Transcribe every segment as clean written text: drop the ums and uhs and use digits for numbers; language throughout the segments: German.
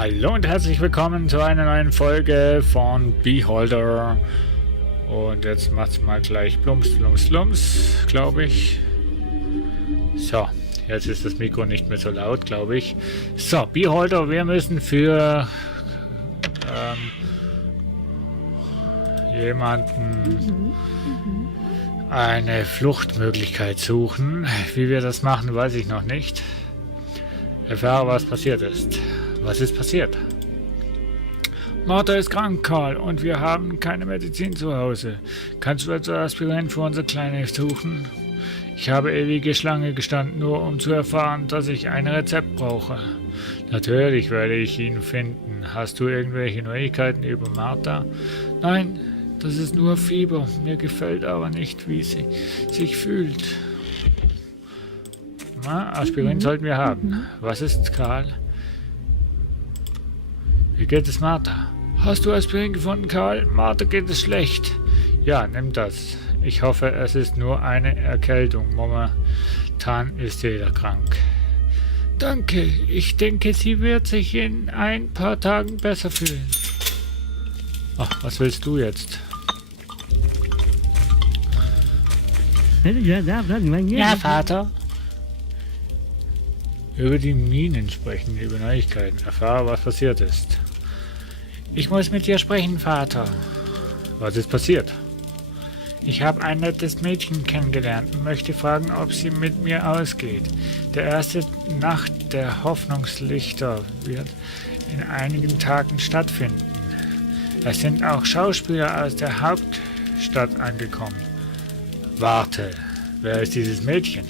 Hallo und herzlich willkommen zu einer neuen Folge von Beholder. Und jetzt macht's mal gleich Plumps, Plumps, Plumps, glaube ich. So, jetzt ist das Mikro nicht mehr so laut, glaube ich. So, Beholder, wir müssen für jemanden eine Fluchtmöglichkeit suchen. Wie wir das machen, weiß ich noch nicht. Erfahre, was passiert ist. Was ist passiert? Martha ist krank, Karl, und wir haben keine Medizin zu Hause. Kannst du etwas Aspirin für unsere Kleine suchen? Ich habe ewige Schlange gestanden, nur um zu erfahren, dass ich ein Rezept brauche. Natürlich werde ich ihn finden. Hast du irgendwelche Neuigkeiten über Martha? Nein, das ist nur Fieber. Mir gefällt aber nicht, wie sie sich fühlt. Na, Aspirin sollten wir haben. Was ist, Karl? Wie geht es Martha? Hast du Aspirin gefunden, Karl? Martha geht es schlecht. Ja, nimm das. Ich hoffe, es ist nur eine Erkältung. Momentan ist jeder krank. Danke. Ich denke, sie wird sich in ein paar Tagen besser fühlen. Ach, was willst du jetzt? Ja, Vater. Über die Minen sprechen, über Neuigkeiten. Erfahre, was passiert ist. Ich muss mit dir sprechen, Vater. Was ist passiert? Ich habe ein nettes Mädchen kennengelernt und möchte fragen, ob sie mit mir ausgeht. Der erste Nacht der Hoffnungslichter wird in einigen Tagen stattfinden. Es sind auch Schauspieler aus der Hauptstadt angekommen. Warte, wer ist dieses Mädchen?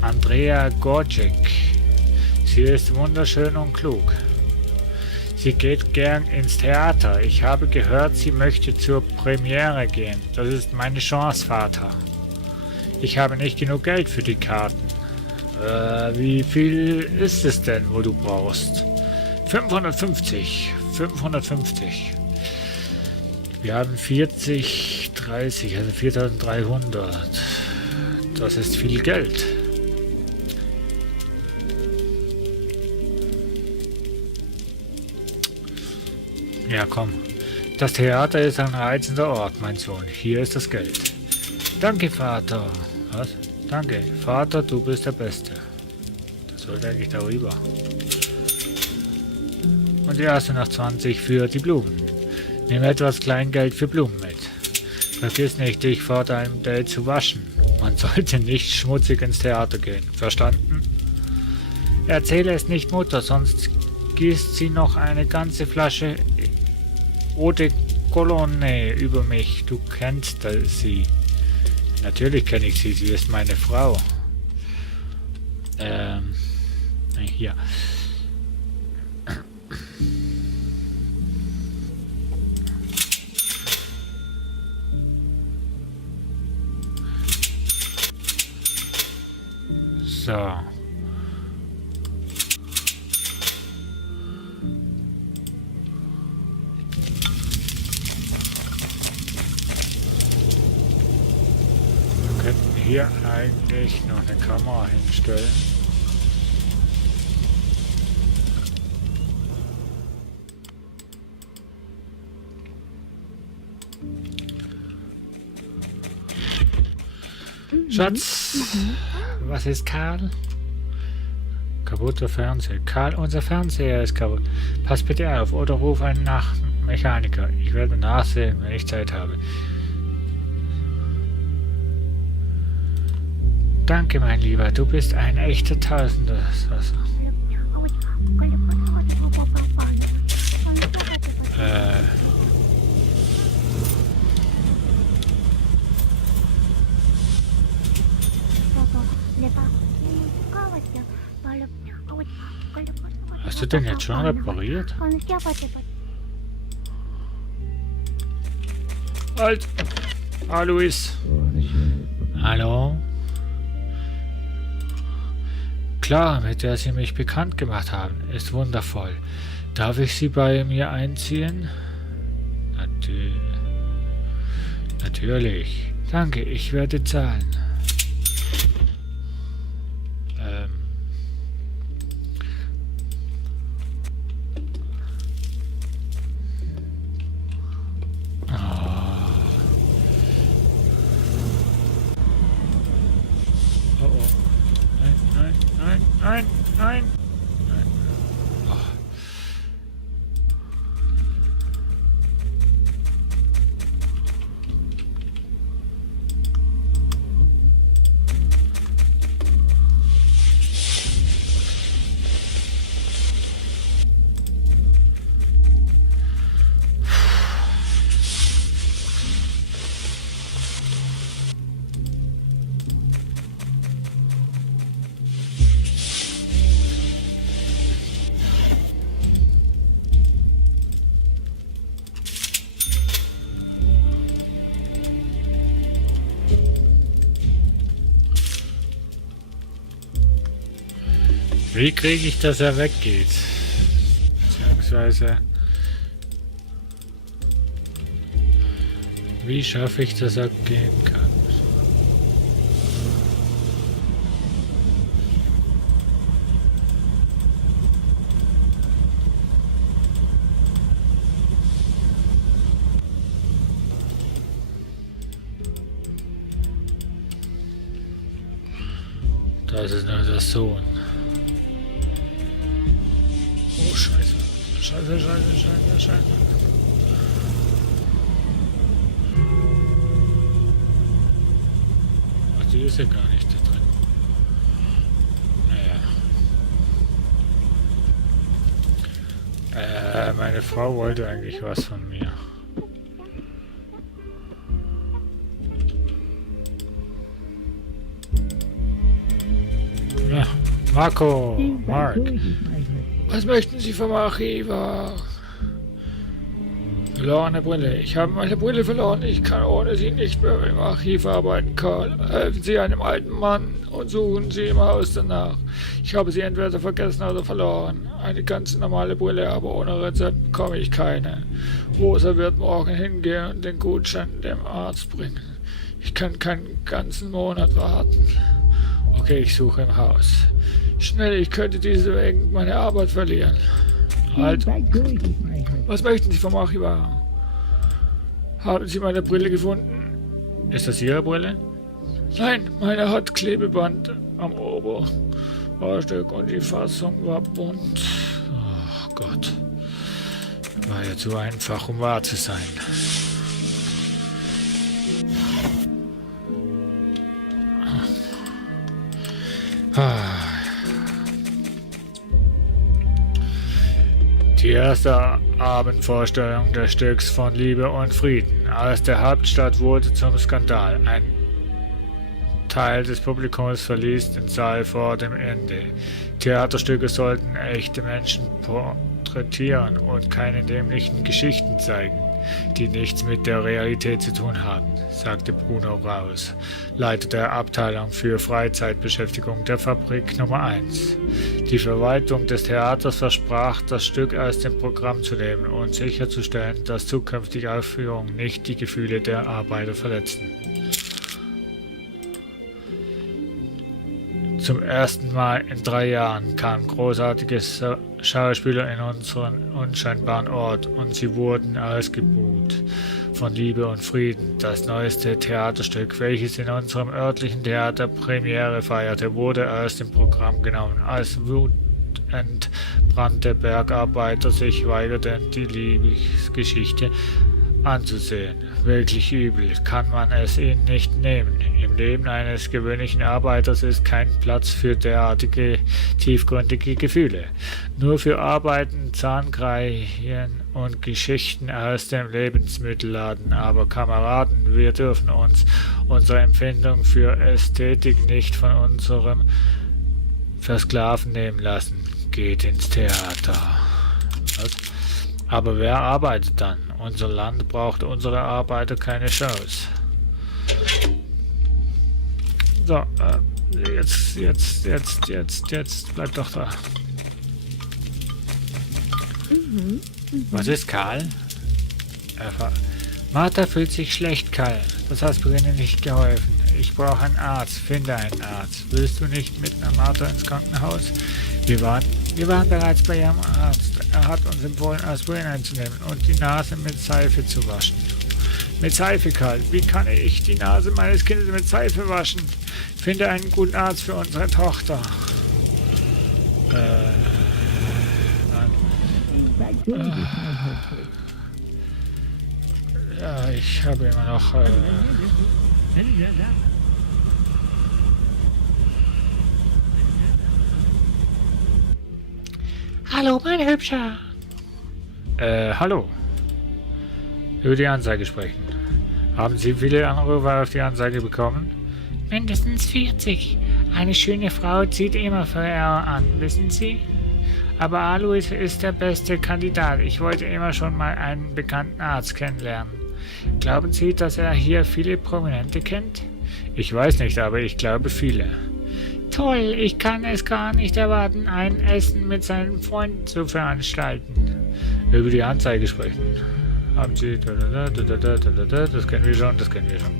Andrea Gorczyk. Sie ist wunderschön und klug. Sie geht gern ins Theater. Ich habe gehört, sie möchte zur Premiere gehen. Das ist meine Chance, Vater. Ich habe nicht genug Geld für die Karten. Wie viel ist es denn, wo du brauchst? 550. 550. Wir haben 40, 30, also 4300. Das ist viel Geld. Ja, komm. Das Theater ist ein reizender Ort, mein Sohn. Hier ist das Geld. Danke, Vater. Was? Danke. Vater, du bist der Beste. Das sollte eigentlich darüber. Und hier hast du noch 20 für die Blumen. Nimm etwas Kleingeld für Blumen mit. Vergiss nicht, dich vor deinem Date zu waschen. Man sollte nicht schmutzig ins Theater gehen. Verstanden? Erzähle es nicht Mutter, sonst gießt sie noch eine ganze Flasche Eau de Cologne über mich. Du kennst sie. Natürlich kenne ich sie. Sie ist meine Frau. Hier. So. Hier eigentlich noch eine Kamera hinstellen. Schatz, was ist Karl? Kaputter Fernseher. Karl, unser Fernseher ist kaputt. Pass bitte auf oder ruf einen Mechaniker. Ich werde nachsehen, wenn ich Zeit habe. Danke, mein Lieber, du bist ein echter Tausender. Hast du den jetzt schon repariert? Halt! Hallo, Luis. Hallo? Klar, mit der Sie mich bekannt gemacht haben, ist wundervoll. Darf ich Sie bei mir einziehen? Natürlich. Danke, ich werde zahlen. Wie kriege ich, dass er weggeht? Beziehungsweise, wie schaffe ich, dass er gehen kann? Das ist nur der Sohn. Oh, Scheiße. Scheiße. Ach, die ist ja gar nicht da drin. Naja. Meine Frau wollte eigentlich was von mir. Ja, Mark. Was möchten Sie vom Archivar? Verlorene Brille. Ich habe meine Brille verloren. Ich kann ohne sie nicht mehr im Archiv arbeiten, Karl. Helfen Sie einem alten Mann und suchen Sie im Haus danach. Ich habe sie entweder vergessen oder verloren. Eine ganz normale Brille, aber ohne Rezept bekomme ich keine. Rosa wird morgen hingehen und den Gutschein dem Arzt bringen. Ich kann keinen ganzen Monat warten. Okay, ich suche im Haus. Schnell, ich könnte deswegen meine Arbeit verlieren. Halt. Was möchten Sie vom Archivar? Haben Sie meine Brille gefunden? Ist das Ihre Brille? Nein, meine hat Klebeband am Oberstück und die Fassung war bunt. Oh Gott. War ja zu einfach, um wahr zu sein. Die erste Abendvorstellung des Stücks von Liebe und Frieden aus der Hauptstadt wurde zum Skandal. Ein Teil des Publikums verließ den Saal vor dem Ende. Theaterstücke sollten echte Menschen porträtieren und keine dämlichen Geschichten zeigen, die nichts mit der Realität zu tun haben, sagte Bruno Raus, Leiter der Abteilung für Freizeitbeschäftigung der Fabrik Nummer 1. Die Verwaltung des Theaters versprach, das Stück aus dem Programm zu nehmen und sicherzustellen, dass zukünftige Aufführungen nicht die Gefühle der Arbeiter verletzten. Zum ersten Mal in 3 Jahren kamen großartige Schauspieler in unseren unscheinbaren Ort und sie wurden ausgebuht. Von Liebe und Frieden, das neueste Theaterstück, welches in unserem örtlichen Theater Premiere feierte, wurde aus dem Programm genommen, als wutentbrannte Bergarbeiter sich weigerten, die Liebesgeschichte anzusehen. Wirklich übel, kann man es ihnen nicht nehmen. Im Leben eines gewöhnlichen Arbeiters ist kein Platz für derartige tiefgründige Gefühle. Nur für Arbeiten, Zahnkreien und Geschichten aus dem Lebensmittelladen. Aber Kameraden, wir dürfen uns unsere Empfindung für Ästhetik nicht von unserem Versklaven nehmen lassen. Geht ins Theater. Was? Aber wer arbeitet dann? Unser Land braucht unsere Arbeiter keine Shows. So, jetzt bleib doch da. Was ist, Karl? Martha fühlt sich schlecht, Karl. Das hat Brenne nicht geholfen. Ich brauche einen Arzt. Finde einen Arzt. Willst du nicht mit einer Martha ins Krankenhaus? Wir waren bereits bei ihrem Arzt. Er hat uns empfohlen, Aspirin einzunehmen und die Nase mit Seife zu waschen. Mit Seife, Karl. Wie kann ich die Nase meines Kindes mit Seife waschen? Finde einen guten Arzt für unsere Tochter. Nein. Ja, ich habe immer noch... Hallo, mein Hübscher. Hallo. Über die Anzeige sprechen. Haben Sie viele Anrufe auf die Anzeige bekommen? Mindestens 40. Eine schöne Frau zieht immer Verehrer an, wissen Sie? Aber Alois ist der beste Kandidat. Ich wollte immer schon mal einen bekannten Arzt kennenlernen. Glauben Sie, dass er hier viele Prominente kennt? Ich weiß nicht, aber ich glaube viele. Toll, ich kann es gar nicht erwarten, ein Essen mit seinen Freunden zu veranstalten. Über die Anzeige sprechen. Haben Sie... Das kennen wir schon, das kennen wir schon.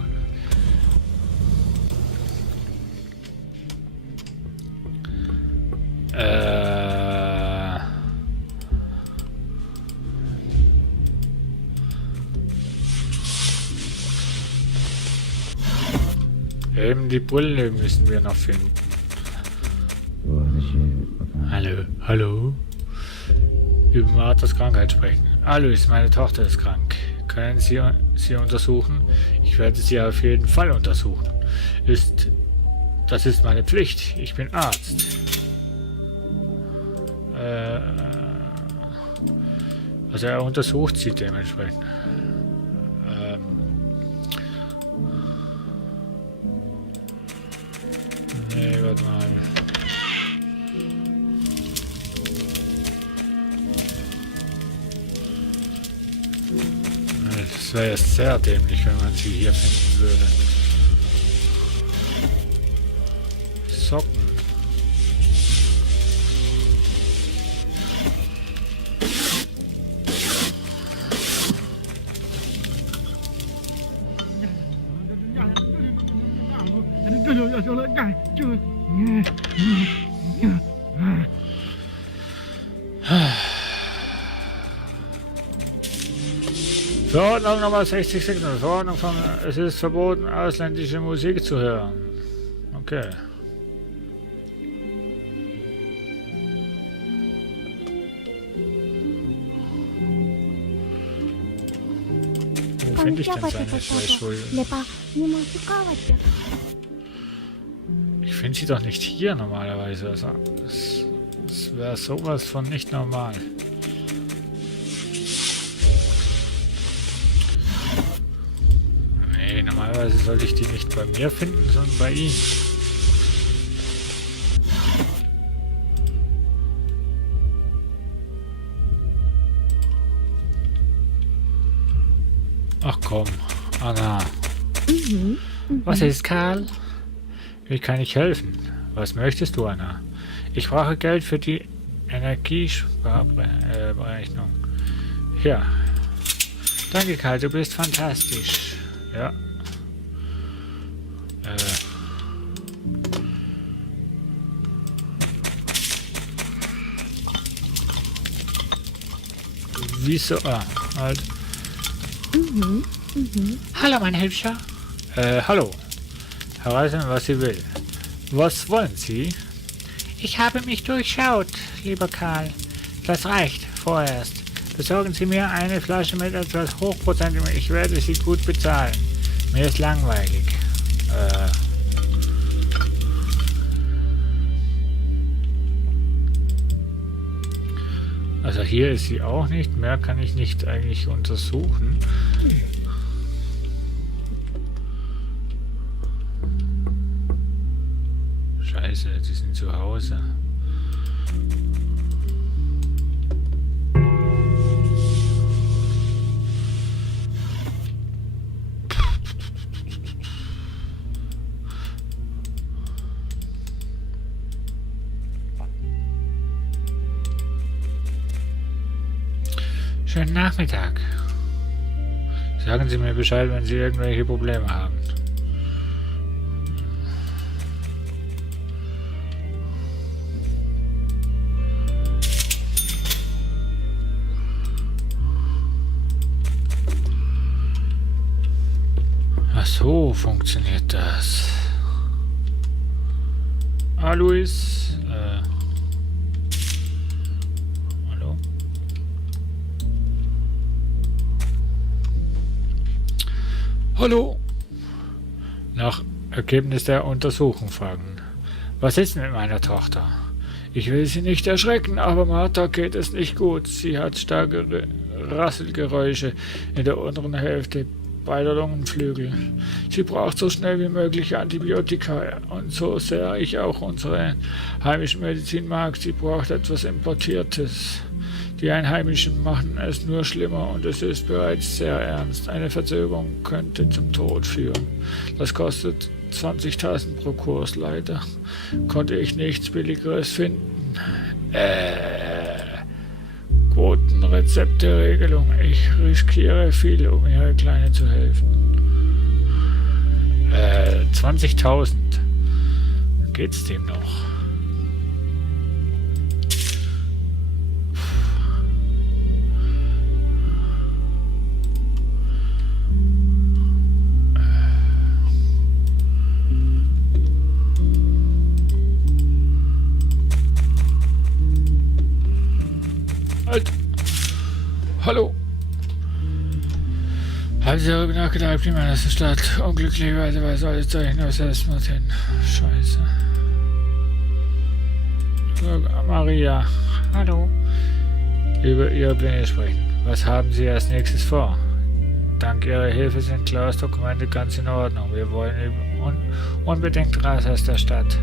Eben die Brille müssen wir noch finden. Hallo, hallo. Über Marthas Krankheit sprechen. Alois, meine Tochter ist krank. Können Sie sie untersuchen? Ich werde sie auf jeden Fall untersuchen. Das ist meine Pflicht. Ich bin Arzt. Also er untersucht sie dementsprechend. Nee, warte mal. Das wäre ja sehr dämlich, wenn man sie hier finden würde. Socken. Verordnung Nummer 60 Signal. Verordnung von... Es ist verboten, ausländische Musik zu hören. Okay. Wo finde ich denn seine Schulden? Ich finde sie doch nicht hier normalerweise. Also, das wäre sowas von nicht normal. Nee, normalerweise sollte ich die nicht bei mir finden, sondern bei ihm. Ach komm, Anna. Was ist, Karl? Wie kann ich helfen? Was möchtest du, Anna? Ich brauche Geld für die Energiesparberechnung. Ja. Danke, Karl, du bist fantastisch. Ja. Wieso? Ah, halt. Hallo, mein Hübscher. Hallo. Herausfinden, was Sie will. Was wollen Sie? Ich habe mich durchschaut, lieber Karl. Das reicht, vorerst. Besorgen Sie mir eine Flasche mit etwas hochprozentigem. Ich werde Sie gut bezahlen. Mir ist langweilig. Also hier ist sie auch nicht. Mehr kann ich nicht eigentlich untersuchen. Scheiße, sie sind zu Hause. Schönen Nachmittag. Sagen Sie mir Bescheid, wenn Sie irgendwelche Probleme haben. Ach so, funktioniert das. Alois. Hallo? Hallo? Nach Ergebnis der Untersuchung fragen. Was ist mit meiner Tochter? Ich will sie nicht erschrecken, aber Martha geht es nicht gut. Sie hat starke Rasselgeräusche in der unteren Hälfte beider Lungenflügel. Sie braucht so schnell wie möglich Antibiotika und so sehr ich auch unsere heimische Medizin mag, sie braucht etwas Importiertes. Die Einheimischen machen es nur schlimmer und es ist bereits sehr ernst. Eine Verzögerung könnte zum Tod führen. Das kostet 20.000 pro Kurs, leider. Konnte ich nichts Billigeres finden. Quotenrezepte-Regelung. Ich riskiere viel, um Ihre Kleine zu helfen. 20.000. Geht's dem noch? Halt! Hallo! Haben Sie darüber nachgedacht, wie man das Stadt unglücklicherweise bei solchen Zeichen aus Selbstmord hin? Scheiße. Maria, hallo. Über Ihre Pläne sprechen. Was haben Sie als nächstes vor? Dank Ihrer Hilfe sind Klaus' Dokumente ganz in Ordnung. Wir wollen unbedingt raus aus der Stadt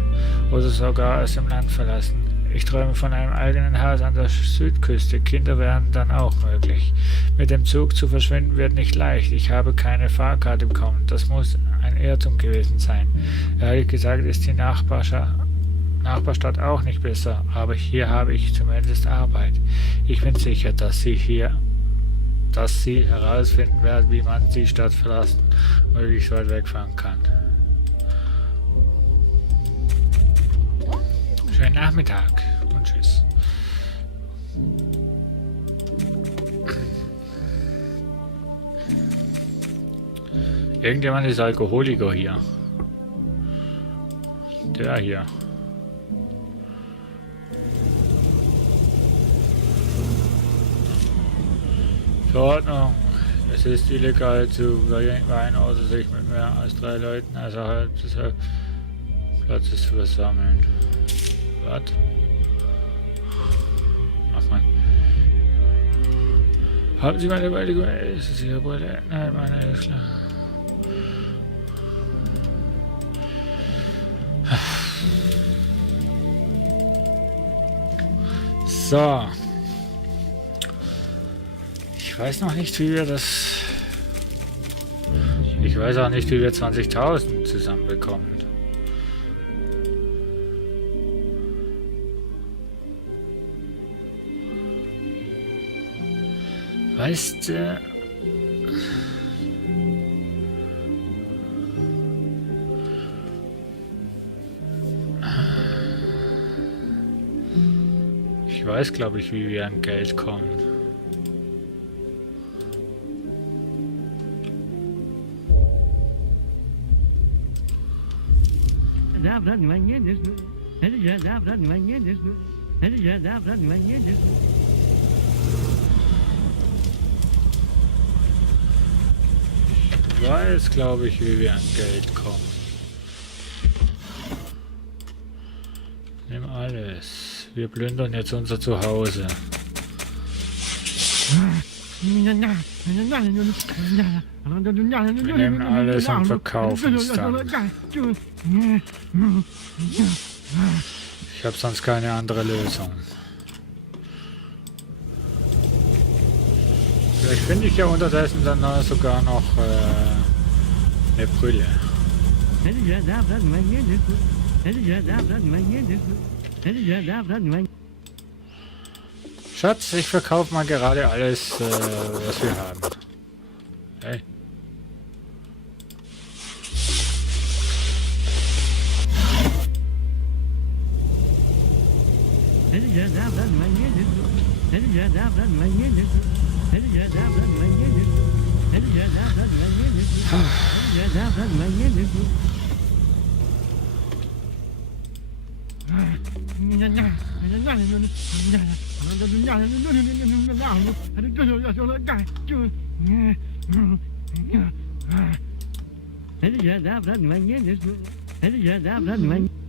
oder sogar aus dem Land verlassen. Ich träume von einem eigenen Haus an der Südküste. Kinder wären dann auch möglich. Mit dem Zug zu verschwinden wird nicht leicht. Ich habe keine Fahrkarte bekommen. Das muss ein Irrtum gewesen sein. Ehrlich gesagt ist die Nachbarstadt auch nicht besser, aber hier habe ich zumindest Arbeit. Ich bin sicher, dass Sie herausfinden werden, wie man die Stadt verlassen und möglichst weit wegfahren kann. Schönen Nachmittag und tschüss. Irgendjemand ist Alkoholiker hier. Der hier. Verordnung. Es ist illegal zu Wein oder sich mit mehr als 3 Leuten außerhalb des Platzes zu versammeln. Was? Ach man. Haben Sie meine Beweiligung? Ist es Ihre Brille? Nein, meine ist klar. So. Ich weiß noch nicht, wie wir das... Ich weiß auch nicht, wie wir 20.000 zusammenbekommen. Weißt du... Ich weiß, glaube ich, wie wir an Geld kommen. Ich weiß, glaube ich, wie wir an Geld kommen. Nimm alles. Wir plündern jetzt unser Zuhause. Wir nehmen alles und verkaufen es dann. Ich habe sonst keine andere Lösung. Vielleicht finde ich ja unterdessen dann sogar noch eine Brille. Schatz, ich verkaufe mal gerade alles, was wir haben. Hey.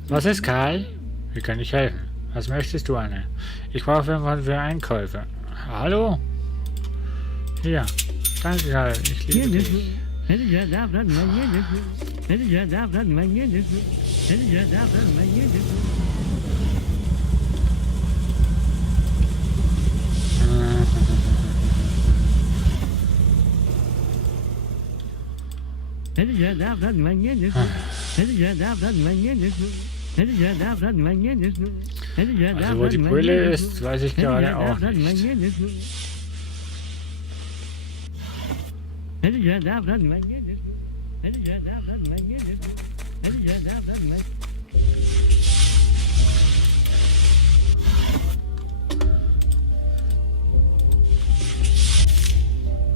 Was ist, Karl? Wie kann ich helfen? Was möchtest du, Anne? Ich brauche irgendwann für Einkäufe. Hallo? Hier. Danke, Karl. Ich liebe dich. Also wo die Brille ist, weiß ich gerade auch nicht.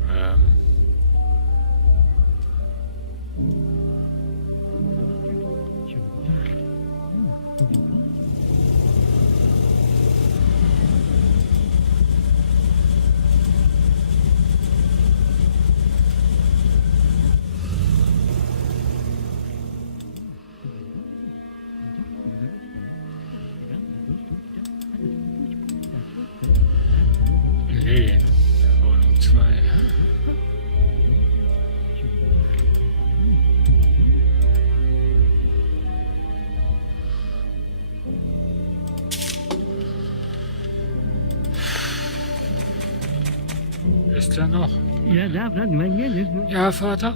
Ähm. Nee, Wohnung 2. Ist er noch? Ja, Vater?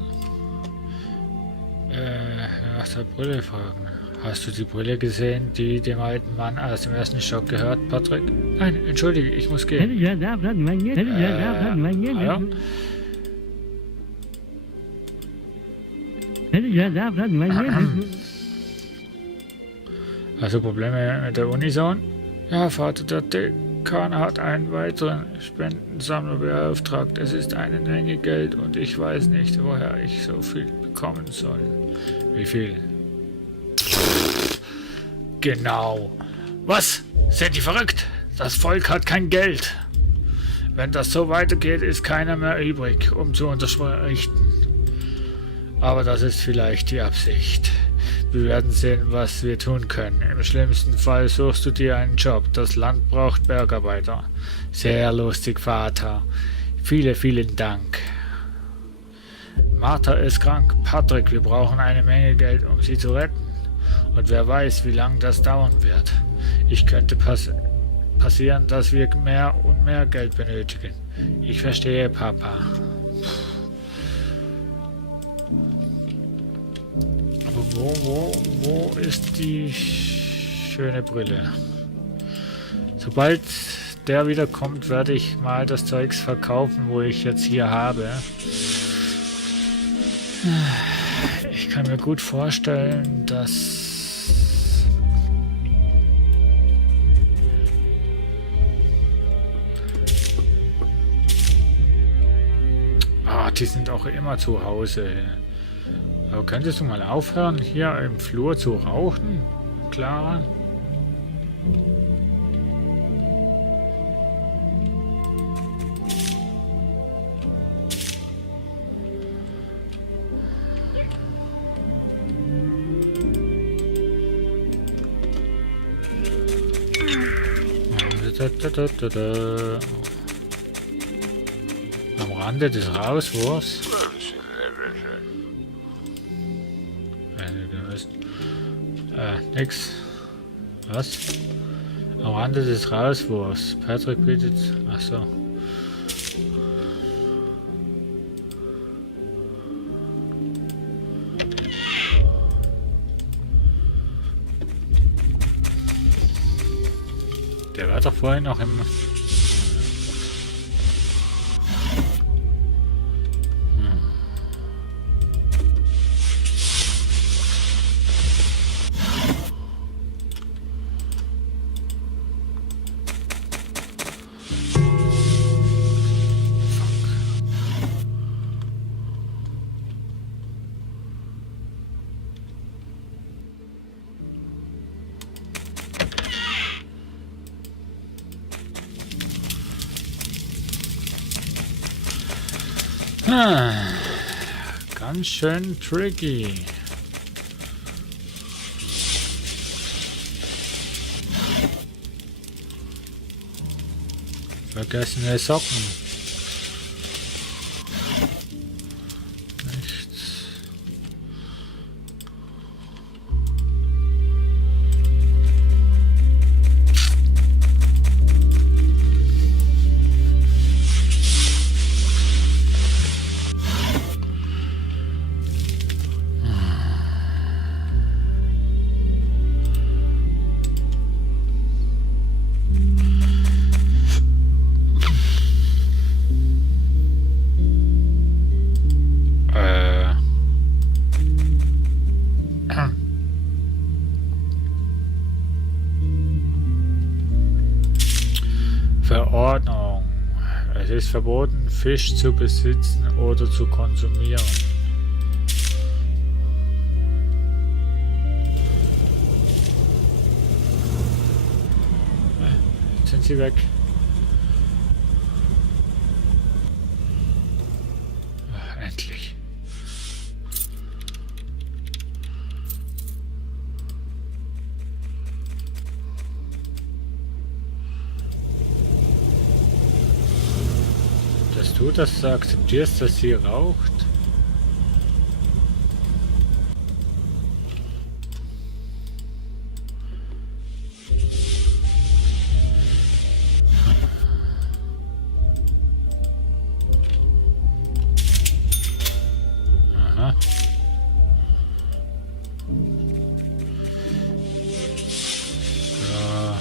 Nach der Brille fragen. Hast du die Brille gesehen, die dem alten Mann aus dem ersten Stock gehört, Patrick? Nein, entschuldige, ich muss gehen. Hallo? Also Probleme mit der Unison? Ja, Vater, der Dekan hat einen weiteren Spendensammler beauftragt. Es ist eine Menge Geld und ich weiß nicht, woher ich so viel bekommen soll. Wie viel? Genau. Was? Sind die verrückt? Das Volk hat kein Geld. Wenn das so weitergeht, ist keiner mehr übrig, um zu unterrichten. Aber das ist vielleicht die Absicht. Wir werden sehen, was wir tun können. Im schlimmsten Fall suchst du dir einen Job. Das Land braucht Bergarbeiter. Sehr lustig, Vater. Vielen Dank. Martha ist krank. Patrick, wir brauchen eine Menge Geld, um sie zu retten. Und wer weiß, wie lange das dauern wird. Ich könnte passieren, dass wir mehr und mehr Geld benötigen. Ich verstehe, Papa. Aber wo ist die schöne Brille? Sobald der wieder kommt, werde ich mal das Zeugs verkaufen, wo ich jetzt hier habe. Ich kann mir gut vorstellen, dass die sind auch immer zu Hause. Aber könntest du mal aufhören, hier im Flur zu rauchen, Clara? Am Rande des Rauswurfs. Nix. Was? Am Rande des Rauswurfs. Patrick bietet. Ach so. Der war doch vorhin noch im. Ganz schön tricky. Vergessene Socken. Nichts. Es ist verboten, Fisch zu besitzen oder zu konsumieren. Jetzt sind sie weg. Ach, endlich. Dass du das akzeptierst, dass sie raucht? Aha. Ja.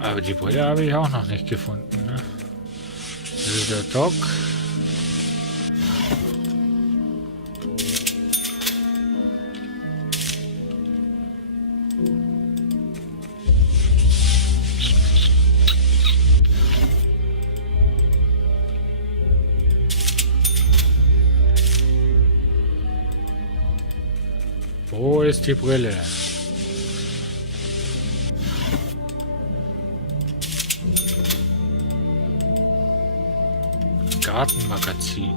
Aber die Brille habe ich auch noch nicht gefunden, ne? Das ist der Doc. Wo ist die Brille? Gartenmagazin.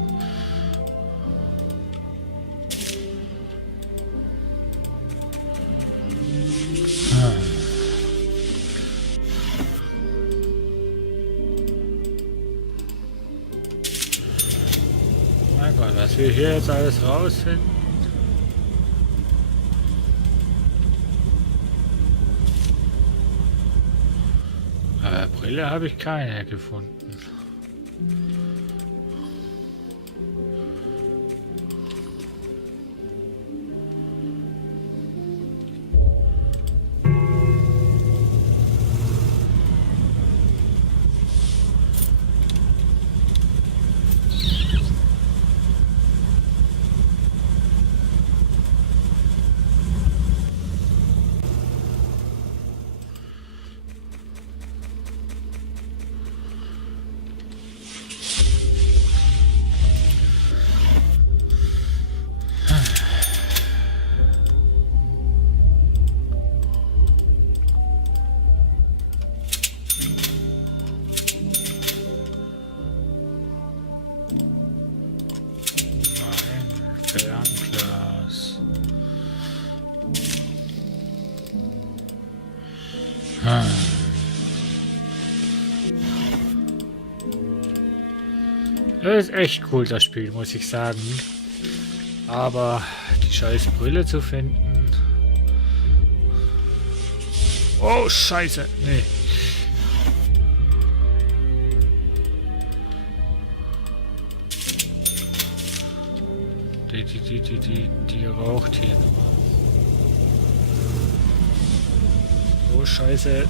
Mein Gott, was wir hier jetzt alles rausfinden. Aber Brille habe ich keine gefunden. Fernglas. Das ist echt cool, das Spiel, muss ich sagen. Aber die scheiß Brille zu finden... Oh, scheiße. Nee. Die raucht hier nur. Oh, scheiße.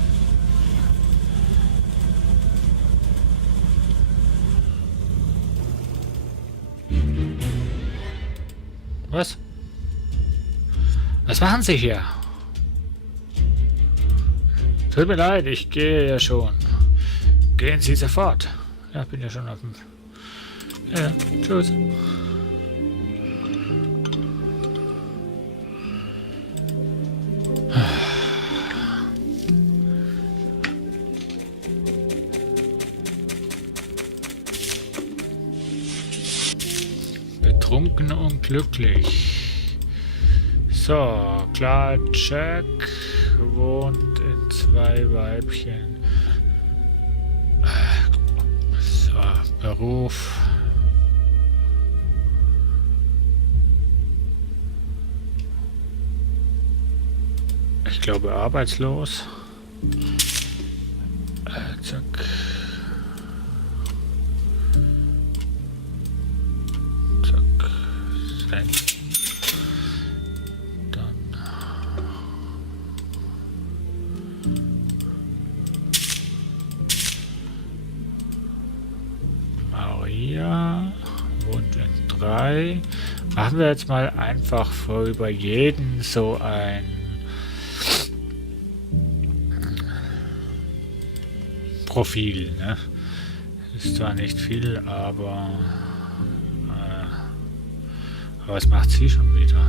Was? Was machen Sie hier? Tut mir leid, ich gehe ja schon. Gehen Sie sofort. Ja, bin ja schon auf dem... Ja, tschüss. Betrunken und glücklich. So, klar, Jack wohnt in 2 Weibchen. So, Beruf. Ich glaube arbeitslos. Zack. Zack. Sein. Dann. Maria wohnt in 3. Machen wir jetzt mal einfach vor über jeden so ein Profil, ne? Ist zwar nicht viel, aber was macht sie schon wieder?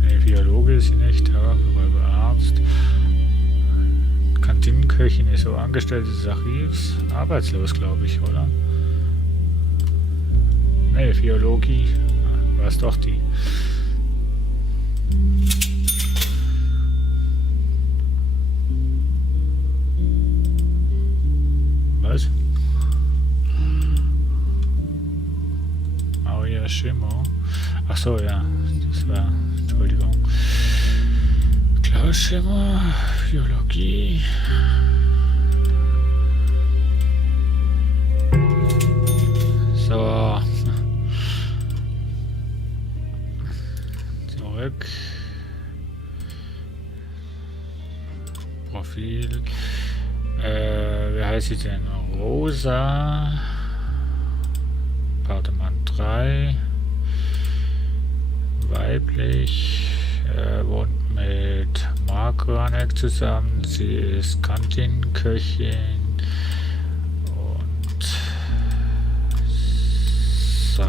Nee, Biologe ist sie nicht, aber Arzt. Kantinenköchin ist so Angestellte des Archivs. Arbeitslos, glaube ich, oder? Nee, Biologie. War es doch die. Was? Aoya Shimo. Ach so, ja. Das war... Entschuldigung. Klaus Schimmer, Biologie. So. Zurück. Profil. Wie heißt sie denn? Rosa. Partemann 3. Weiblich. Wohnt mit Mark Ranek zusammen. Sie ist Kantinenköchin. Und so.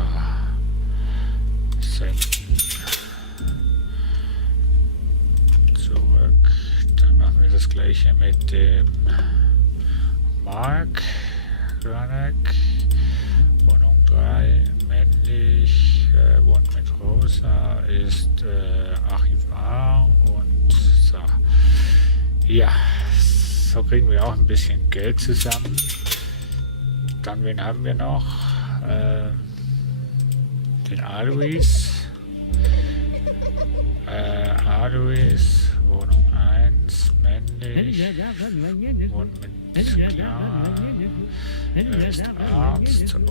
Senden. Zurück. Dann machen wir das gleiche mit dem Mark Ranek. Wohnung 3. Männlich. Wohnt mit Rosa. Ist Archivar. Und so. Ja. So kriegen wir auch ein bisschen Geld zusammen. Dann, wen haben wir noch? Den Alois. Alois, Wohnung 1, männlich. Wohnt mit Clara. Er ist Arzt und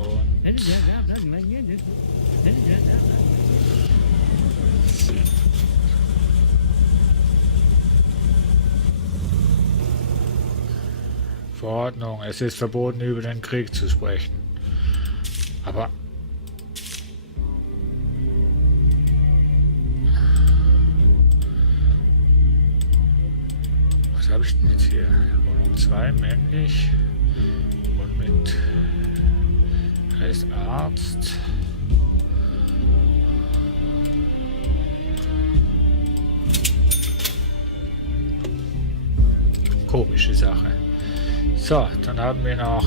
Verordnung. Es ist verboten, über den Krieg zu sprechen. Aber was habe ich denn jetzt hier? Wohnung 2, männlich. Und mit heißt Arzt. Komische Sache. So, dann haben wir noch,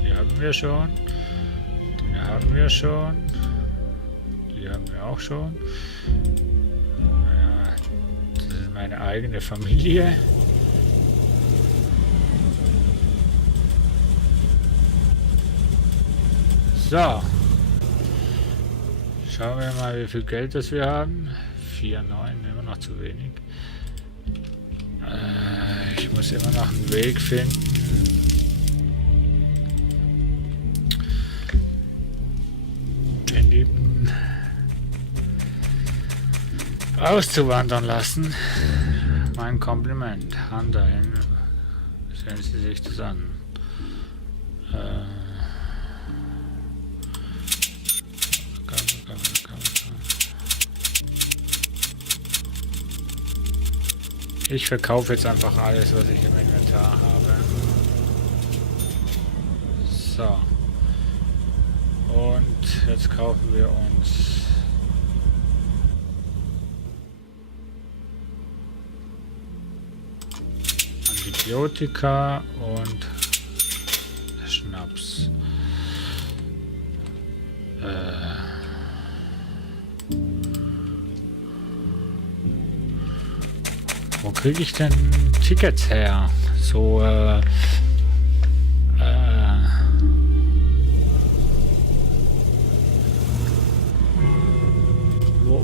die haben wir schon, die haben wir schon, die haben wir auch schon. Ja, das ist meine eigene Familie. So, schauen wir mal, wie viel Geld das wir haben. 4,9, immer noch zu wenig. Ich muss immer noch einen Weg finden. Den Lieben auszuwandern lassen. Mein Kompliment. Hand dahin. Sehen Sie sich das an. Ich verkaufe jetzt einfach alles, was ich im Inventar habe. So. Und jetzt kaufen wir uns Antibiotika und Schnaps. Wo kriege ich denn Tickets her? So,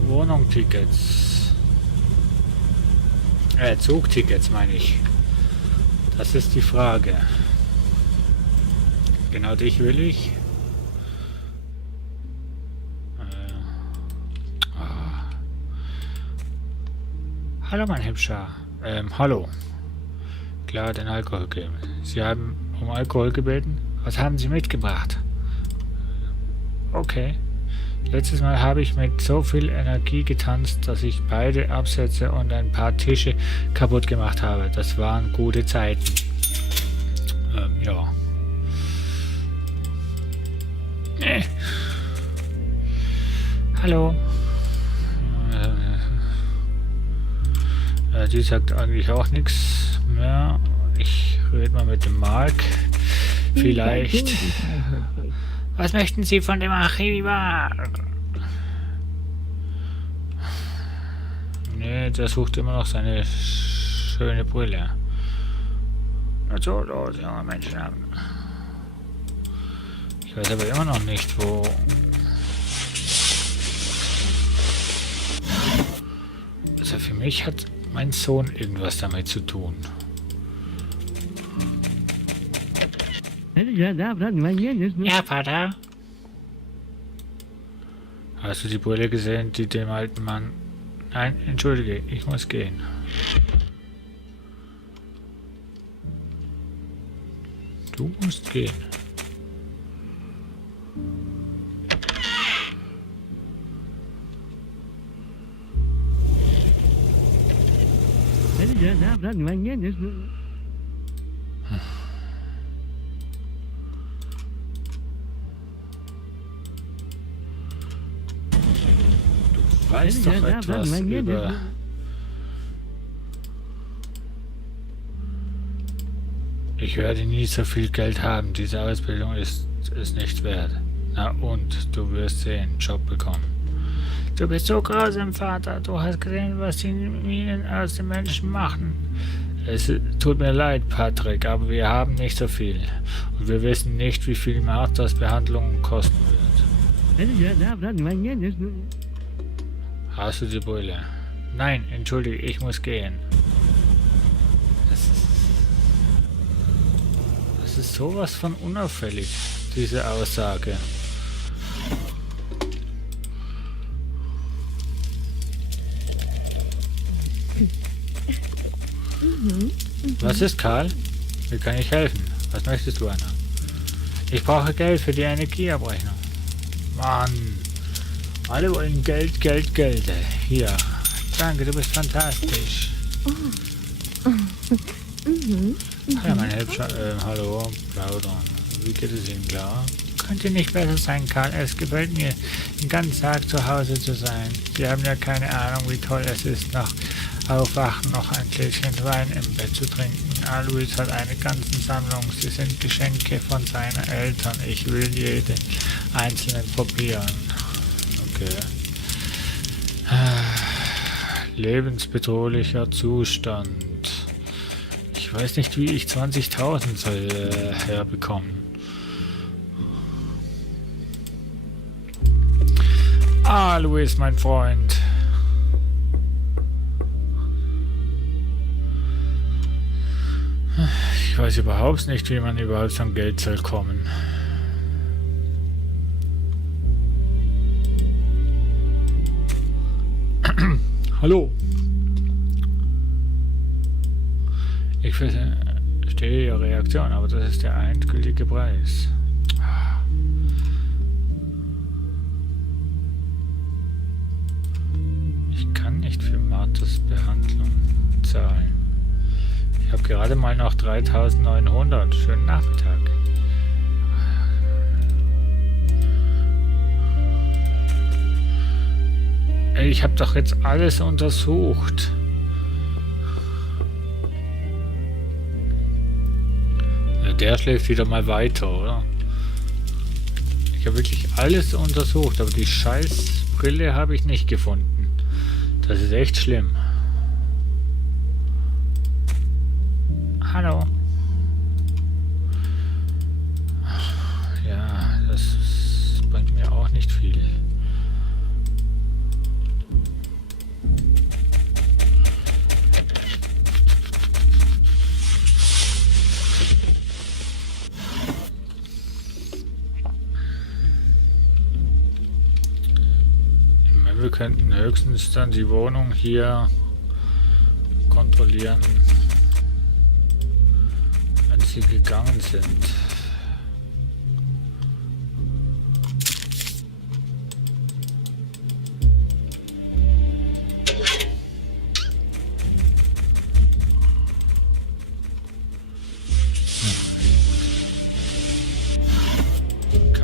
Wohnungtickets. Zugtickets meine ich. Das ist die Frage. Genau dich will ich. Hallo mein Hübscher. Hallo. Klar, den Alkohol geben. Sie haben um Alkohol gebeten? Was haben Sie mitgebracht? Okay. Letztes Mal habe ich mit so viel Energie getanzt, dass ich beide Absätze und ein paar Tische kaputt gemacht habe. Das waren gute Zeiten. Ja. Hallo. Die sagt eigentlich auch nichts mehr. Ich rede mal mit dem Mark. Vielleicht. Was möchten Sie von dem Archivar? Nee, der sucht immer noch seine schöne Brille. So, los, junge Menschen haben. Ich weiß aber immer noch nicht, wo. Also für mich hat mein Sohn irgendwas damit zu tun. Ja, Vater. Hast du die Brille gesehen, die dem alten Mann... Nein, entschuldige, ich muss gehen. Du musst gehen. Du weißt doch etwas über... Ich werde nie so viel Geld haben. Diese Ausbildung ist es nicht wert. Na und, du wirst sehen, Job bekommen. Du bist so grausam, Vater. Du hast gesehen, was die Minen aus den Menschen machen. Es tut mir leid, Patrick, aber wir haben nicht so viel. Und wir wissen nicht, wie viel Marthas Behandlung kosten wird. Hast du die Brille? Nein, entschuldige, ich muss gehen. Das ist sowas von unauffällig, diese Aussage. Was ist, Karl? Wie kann ich helfen? Was möchtest du, Anna? Ich brauche Geld für die Energieabrechnung. Mann. Alle wollen Geld, Geld, Geld. Hier. Danke, du bist fantastisch. Ja, mein Hübscher. Hallo, Plaudern. Wie geht es Ihnen, klar? Könnte nicht besser sein, Karl. Es gefällt mir, den ganzen Tag zu Hause zu sein. Sie haben ja keine Ahnung, wie toll es ist, nach Aufwachen noch ein Gläschen Wein im Bett zu trinken. Alois hat eine ganze Sammlung. Sie sind Geschenke von seinen Eltern. Ich will jeden einzelnen probieren. Okay. Lebensbedrohlicher Zustand. Ich weiß nicht, wie ich 20.000 soll herbekommen. Alois, mein Freund. Ich weiß überhaupt nicht, wie man überhaupt an Geld soll kommen. Hallo. Ich verstehe Ihre Reaktion, aber das ist der endgültige Preis. Ich kann nicht für Marthas Behandlung zahlen. Ich habe gerade mal noch 3.900. Schönen Nachmittag. Ey, ich habe doch jetzt alles untersucht. Ja, der schläft wieder mal weiter, oder? Ich habe wirklich alles untersucht, aber die scheiß Brille habe ich nicht gefunden. Das ist echt schlimm. Hallo. Ja, das bringt mir auch nicht viel. Wir könnten höchstens dann die Wohnung hier kontrollieren, wenn sie gegangen sind.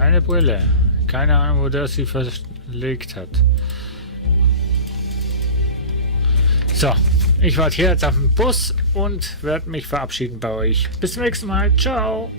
Meine Brille. Keine Ahnung, wo der sie verlegt hat. So, ich warte hier jetzt auf den Bus und werde mich verabschieden bei euch. Bis zum nächsten Mal. Ciao.